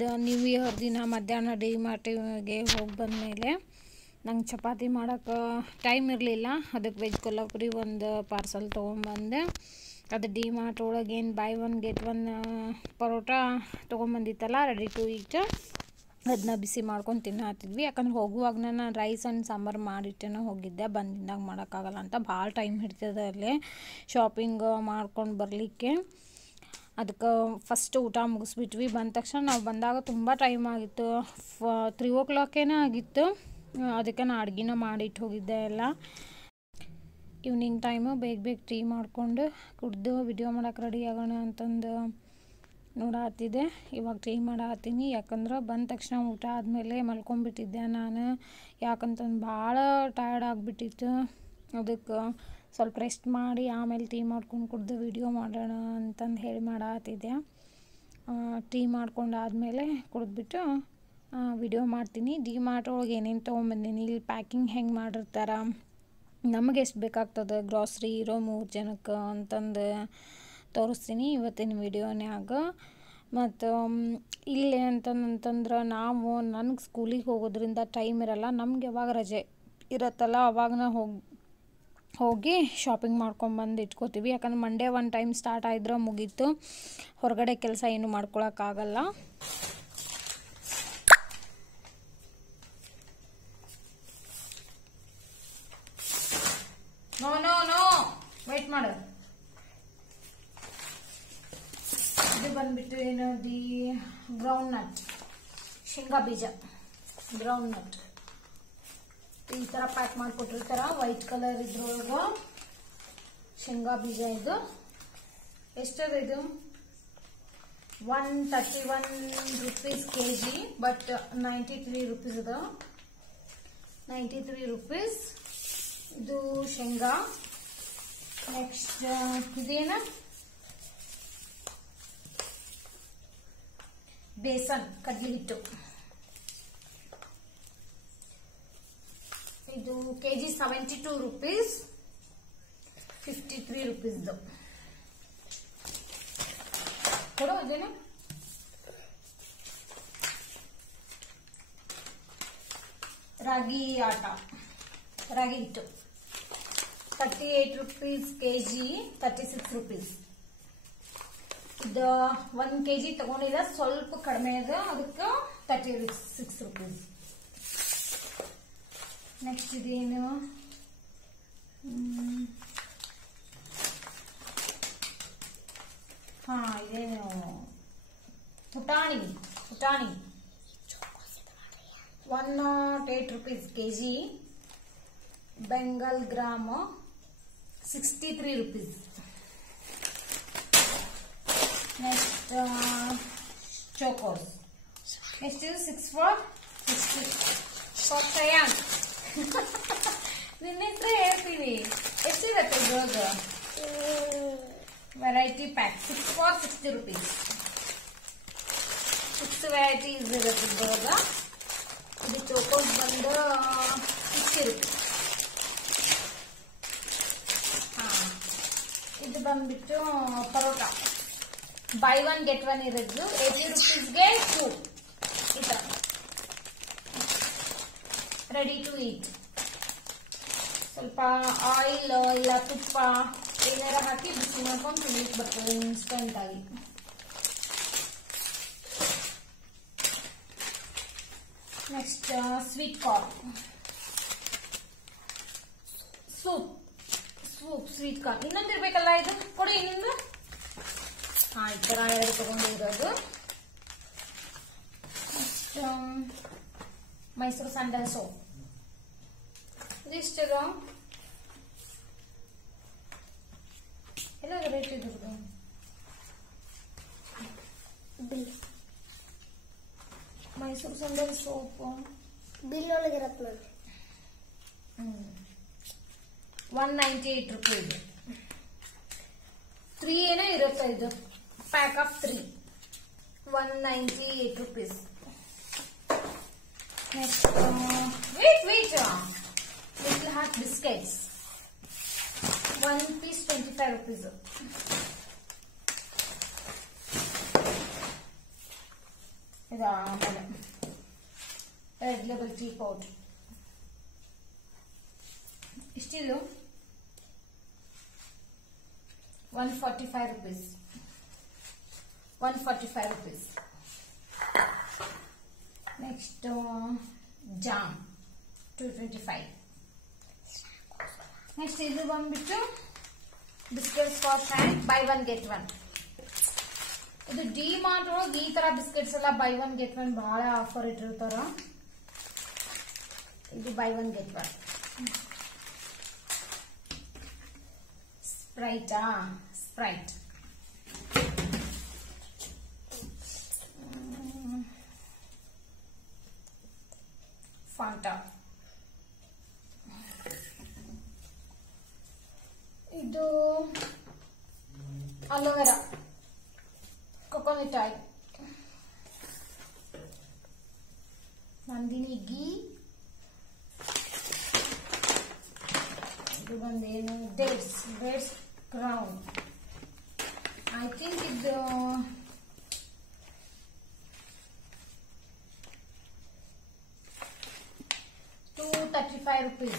ಇದು new year ದಿನ ಮಧ್ಯಾಹ್ನ ಡಿ ಮಾರ್ಟಿಗೆ ಹೋಗಿ ಬಂದಮೇಲೆ ನಂಗೆ ಚಪಾತಿ ಮಾಡೋಕ್ಕೆ ಟೈಮ್ ಇರಲಿಲ್ಲ. ಅದಕ್ಕೆ ವೆಜ್ ಕೊಲ್ಹಾಪುರಿ ಒಂದು ಪಾರ್ಸಲ್ ತೊಗೊಂಬಂದೆ. ಅದು ಡಿ ಮಾರ್ಟ್ ಒಳಗೆ ಏನು buy one get one paratha ತೊಗೊಂಬಂದಿತ್ತಲ್ಲ, ರೆಡಿ ಟು ಈಟ್, ಅದನ್ನ ಬಿಸಿ ಮಾಡ್ಕೊಂಡು ತಿನ್ನತ್ತಿದ್ವಿ. ಯಾಕಂದ್ರೆ ಹೋಗುವಾಗ ನಾನು ರೈಸ್ ಆ್ಯಂಡ್ ಸಾಂಬಾರು ಮಾಡಿಟ್ಟೇನೋ ಹೋಗಿದ್ದೆ, ಬಂದಿಂದಾಗ ಮಾಡೋಕ್ಕಾಗಲ್ಲ ಅಂತ. ಭಾಳ ಟೈಮ್ ಹಿಡ್ತದೆ ಅಲ್ಲೇ ಶಾಪಿಂಗ್ ಮಾಡ್ಕೊಂಡು ಬರಲಿಕ್ಕೆ. ಅದಕ್ಕೆ ಫಸ್ಟ್ ಊಟ ಮುಗಿಸ್ಬಿಟ್ವಿ. ಬಂದ ತಕ್ಷಣ ನಾವು ಬಂದಾಗ ತುಂಬ ಟೈಮ್ ಆಗಿತ್ತು, 3 o'clock ಆಗಿತ್ತು. ಅದಕ್ಕೆ ನಾನು ಅಡುಗೆನ ಮಾಡಿಟ್ಟು ಹೋಗಿದ್ದೆ ಎಲ್ಲ. ಈವ್ನಿಂಗ್ ಟೈಮು ಬೇಗ ಟೀ ಮಾಡಿಕೊಂಡು ಕುಡ್ದು ವಿಡಿಯೋ ಮಾಡೋಕೆ ರೆಡಿ ಆಗೋಣ ಅಂತಂದು ನೋಡತ್ತಿದ್ದೆ. ಇವಾಗ ಟೀ ಮಾಡತ್ತೀನಿ. ಯಾಕಂದ್ರೆ ಬಂದ ತಕ್ಷಣ ಊಟ ಆದಮೇಲೆ ಮಲ್ಕೊಂಡ್ಬಿಟ್ಟಿದ್ದೆ ನಾನು. ಯಾಕಂತಂದು ಭಾಳ ಟಯರ್ಡ್ ಆಗಿಬಿಟ್ಟಿತ್ತು. ಅದಕ್ಕೆ ಸ್ವಲ್ಪ ರೆಸ್ಟ್ ಮಾಡಿ ಆಮೇಲೆ ಟೀ ಮಾಡ್ಕೊಂಡು ಕುಡ್ದು ವಿಡಿಯೋ ಮಾಡೋಣ ಅಂತಂದು ಹೇಳಿ ಮಾಡತ್ತಿದ್ದೆ. ಟೀ ಮಾಡ್ಕೊಂಡಾದ್ಮೇಲೆ ಕುಡಿದ್ಬಿಟ್ಟು ವಿಡಿಯೋ ಮಾಡ್ತೀನಿ. ಡಿ ಮಾರ್ಟ್ ಒಳಗೆ ಏನೇನು ತೊಗೊಂಬಂದೀನಿ, ಇಲ್ಲಿ ಪ್ಯಾಕಿಂಗ್ ಹೆಂಗೆ ಮಾಡಿರ್ತಾರೆ, ನಮಗೆ ಎಷ್ಟು ಬೇಕಾಗ್ತದೆ ಗ್ರಾಸ್ರಿ ಇರೋ 3 ಜನಕ್ಕೆ ಅಂತಂದು ತೋರಿಸ್ತೀನಿ ಇವತ್ತಿನ ವಿಡಿಯೋನ್ಯಾಗ. ಮತ್ತು ಇಲ್ಲಿ ಅಂತಂದ್ರೆ ನನಗೆ ಸ್ಕೂಲಿಗೆ ಹೋಗೋದ್ರಿಂದ ಟೈಮ್ ಇರಲ್ಲ. ನಮ್ಗೆ ಯಾವಾಗ ರಜೆ ಇರತ್ತಲ್ಲ ಅವಾಗ ಹೋಗಿ ಶಾಪಿಂಗ್ ಮಾಡ್ಕೊಂಬಂದು ಇಟ್ಕೋತೀವಿ. ಯಾಕಂದ್ರೆ ಮಂಡೇ ಒಂದು ಟೈಮ್ ಸ್ಟಾರ್ಟ್ ಆಯಿದ್ರೆ ಮುಗೀತು, ಹೊರಗಡೆ ಕೆಲಸ ಏನು ಮಾಡ್ಕೊಳಕ್ಕಾಗಲ್ಲ. ನೋ ವೇಟ್ ಮಾಡು. ಇದು ಬಂದ್ಬಿಟ್ಟು ಏನು ಗ್ರೌಂಡ್ ನಟ್, ಶೇಂಗಾ ಬೀಜ, ಗ್ರೌಂಡ್ ನಟ್ ಈ ಥರ ಪ್ಯಾಕ್ ಮಾಡಿಕೊಟ್ಟಿರ್ತಾರ. ವೈಟ್ ಕಲರ್ ಇದ್ರೊಳಗೆ ಶೇಂಗಾ ಬೀಜ. ಇದು ಎಷ್ಟದ? ಇದು 131 rupees kg, ಬಟ್ 93 rupees ಅದ. 93 rupees. ಇದು ಶೇಂಗಾ. ನೆಕ್ಸ್ಟ್ ಇದೇನ ಬೇಸನ್, ಕಡ್ಲಿ ಹಿಟ್ಟು. ಇದು kg 72 rupees, 53 rupees. ಕೊಡು ಅದೇನ. ರಾಗಿ ಆಟ, ರಾಗಿ ಹಿಟ್ಟು 38 rupees kg, 36 rupees. ಇದು 1 kg ತಗೊಂಡಿಲ್ಲ, ಸ್ವಲ್ಪ ಕಡಿಮೆ ಅದ, ಅದಕ್ಕೆ 36 rupees. ನೆಕ್ಸ್ಟ್ ಇದೇನು ಇದೇನು ಪುಟಾಣಿ 108 rupees kg. Bengal gram 63 rupees. Next Chocos. ಎಷ್ಟು? 6 for 60 for ಸಯಾನ್. ನಿನ್ನ ಹೆಸರು ಹೇಳ್ತೀವಿ. ಎಷ್ಟಿರುತ್ತೆ ಇವಾಗ? Variety pack 6 for 60 rupees. 6 varieties ಇರುತ್ತೆ ಇವಾಗ. ಇದು ಚೋಕೋಸ್ ಬಂದು 60 rupees. ಇದು ಬಂದ್ಬಿಟ್ಟು paratha, buy one get one ಇರೋದು. 80 rupeesಗೆ 2. ಈ ಥರ ರೆಡಿ ಟು ಈಟ್. ಸ್ವಲ್ಪ ಆಯಿಲ್ ಇಲ್ಲ ತುಪ್ಪ ಏನಾರ ಹಾಕಿ ಬಿಸಿ ಮಾಡ್ಕೊಂಡು ತಿನ್ಲಿಕ್ಕೆ ಬರ್ತದೆ ಇನ್ಸ್ಟೆಂಟ್ ಆಗಿ. Next sweet corn, soup sweet corn. ಇನ್ನೊಂದು ಇರ್ಬೇಕಲ್ಲ, ಇದು ಕೊಡಿ ಇನ್ನೊಂದು. ಈ ತರ 2 ತಗೊಂಡಿರೋದು. Next Mysore sandal soap. ಇದಿಷ್ಟು ಎಲ್ಲ ರೇಟ್ ಇದ್ರದ್ದು. ಮೈಸೂರು ಸ್ಯಾಂಡಲ್ ಸೋಪ್ ಬಿಲ್ ಒಳಗಿರತ್ತ ನೋಡಿ. 198 rupees. 3 ಏನೋ ಇರುತ್ತೆ ಇದು. Pack of 3 198 rupees. Next wait little heart biscuits 1 piece 25 rupees. ಇದು ಆಮೇಲೆ ರೆಡ್ ಲೇಬಲ್ ಟೀ ಪೌಡರ್ ಇಷ್ಟಿದು 145 rupees. 145 rupees. Next jam 225. Next ಇದು ಬಂದ್ಬಿಟ್ಟು biscuits for hand buy one get one. ಇದು ಡಿ ಮಾರ್ಟ್ ಒಳಗೆ ಈ ತರ ಬಿಸ್ಕೆಟ್ಸ್ ಎಲ್ಲ ಬೈ ಒನ್ ಗೆಟ್ ಒನ್ ಬಹಳ ಆಫರ್ ಇಟ್ಟಿರ್ತಾರ. ಇದು buy one get one. Sprite Fanta. ಇದು aloe vera, coconut oil, Nandini ghee. ಇದು ಬಂದೇನು ಡೇಟ್ಸ್ ಕ್ರೌನ್. ಐ ಥಿಂಕ್ ಇದು ₹235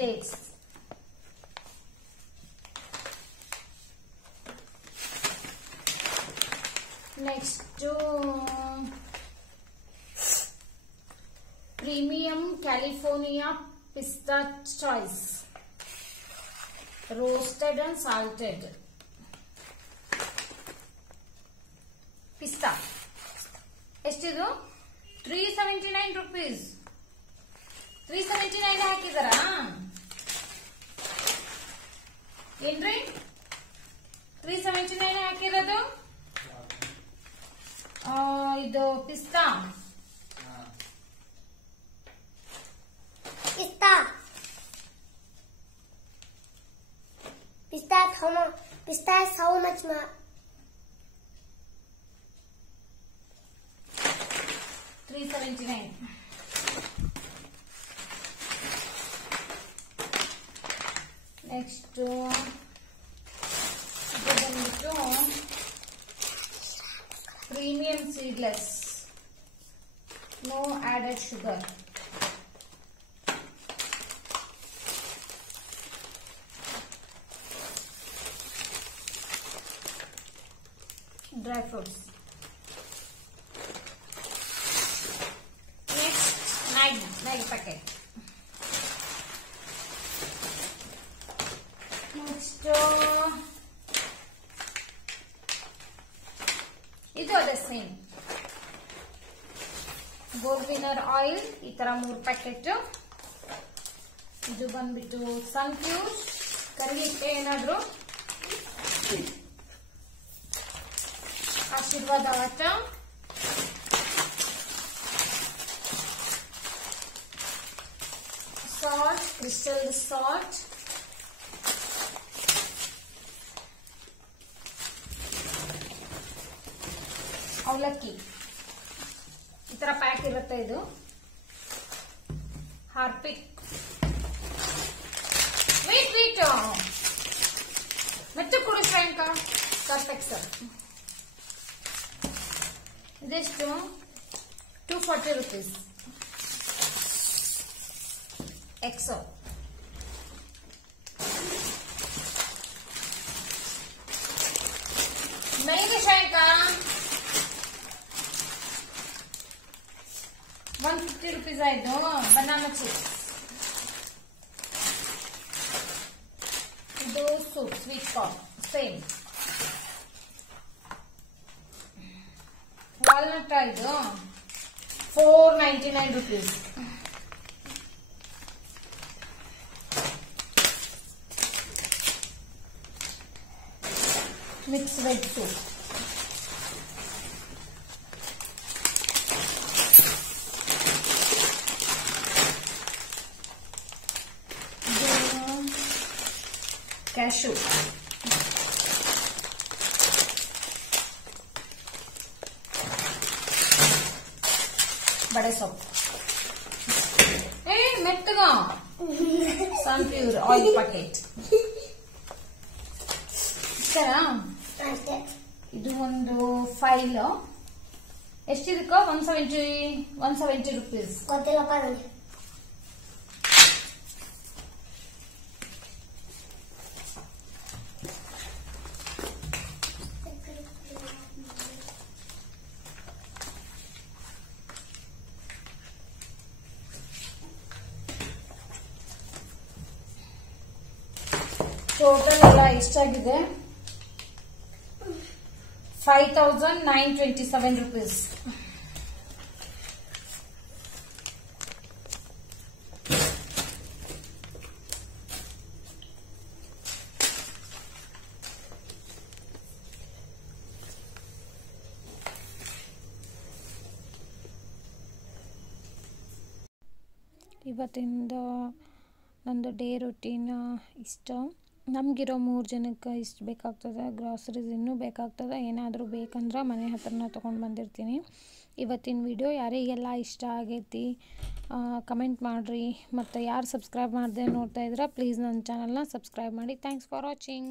ಡೇಟ್ಸ್. ನೆಕ್ಸ್ಟ್ ಪ್ರೀಮಿಯಂ ಕ್ಯಾಲಿಫೋರ್ನಿಯಾ ಪಿಸ್ತಾ ಚಾಯ್ಸ್ roasted and salted ಪಿಸ್ತಾ. ಎಷ್ಟಿದು? 379 rupees. 379 ಹಾಕಿದಾರ ಏನ್ರಿ? 379 ಹಾಕಿರೋದು. ಇದು ಪಿಸ್ತಾ Pista is how much, ma? $379. Next, premium seedless, no added sugar. Dry fruits. Next, Maggi packet. Next, ಇದು ಅದೇ ಸೇಮ್ ಗೋಲ್ಡ್ ವಿನ್ನರ್ ಆಯಿಲ್, ಈ ತರ 3 ಪ್ಯಾಕೆಟ್. ಇದು ಬಂದ್ಬಿಟ್ಟು ಸನ್ಪ್ಯೂರ್ ಕರಿ ಹಿಟ್ಟೆ, ಏನಾದ್ರು ಆಶೀರ್ವಾದ ಆಟ, ಸಾಲ್ಟ್, ಕ್ರಿಸ್ಟಲ್ ಸಾಲ್ಟ್, ಅವಲಕ್ಕಿ, ಈ ತರ ಪ್ಯಾಕ್ ಇರುತ್ತೆ. ಇದು ಹಾರ್ಪಿಕ್. ವೇಟ್ ಮತ್ತೆ ಕೊಡು ಶ್ರೇಯಾಂಕ. Perfect sir. ಇದೆಷ್ಟು? 240 rupees. ಎಕ್ಸೋ. ನೈಗೆ ಶ್ರೇಯಾಂಕ 150 rupees ಆಯ್ತು. Banana chips. ಇದು soup sweet corn same. Walnut ಇದು 499 rupees. Mix veg soup. Cashew. ಬಡೆ ಸೊಪ್ಪು. ಮೆತ್ತಗ ಸನ್ಪ್ಯೂರ್ ಆಯಿಲ್ ಪ್ಯಾಕೆಟ್. ಇದು ಒಂದು ಫೈಲ್ ಎಷ್ಟಿದಕ್ಕ 170 ರೂಪೀಸ್. ಗೊತ್ತಿಲ್ಲಪ್ಪ ನನಗೆ. ಟೋಟಲ್ ಎಲ್ಲ ಎಷ್ಟಾಗಿದೆ? 5,927 ರೂಪೀಸ್. ಇವತ್ತಿಂದ ನಂದು ಡೇ ರೂಟೀನ್ ಇಷ್ಟ. ನಮಗಿರೋ 3 ಜನಕ್ಕೆ ಇಷ್ಟು ಬೇಕಾಗ್ತದೆ. ಗ್ರಾಸರೀಸ್ ಇನ್ನೂ ಬೇಕಾಗ್ತದೆ. ಏನಾದರೂ ಬೇಕಂದ್ರೆ ಮನೆ ಹತ್ರನ ತೊಗೊಂಡು ಬಂದಿರ್ತೀನಿ. ಇವತ್ತಿನ ವಿಡಿಯೋ ಯಾರಿಗೆಲ್ಲ ಇಷ್ಟ ಆಗೈತಿ ಕಮೆಂಟ್ ಮಾಡಿರಿ. ಮತ್ತು ಯಾರು ಸಬ್ಸ್ಕ್ರೈಬ್ ಮಾಡದೆ ನೋಡ್ತಾ ಇದ್ರೆ ಪ್ಲೀಸ್ ನನ್ನ ಚಾನಲ್ನ ಸಬ್ಸ್ಕ್ರೈಬ್ ಮಾಡಿ. Thanks for watching.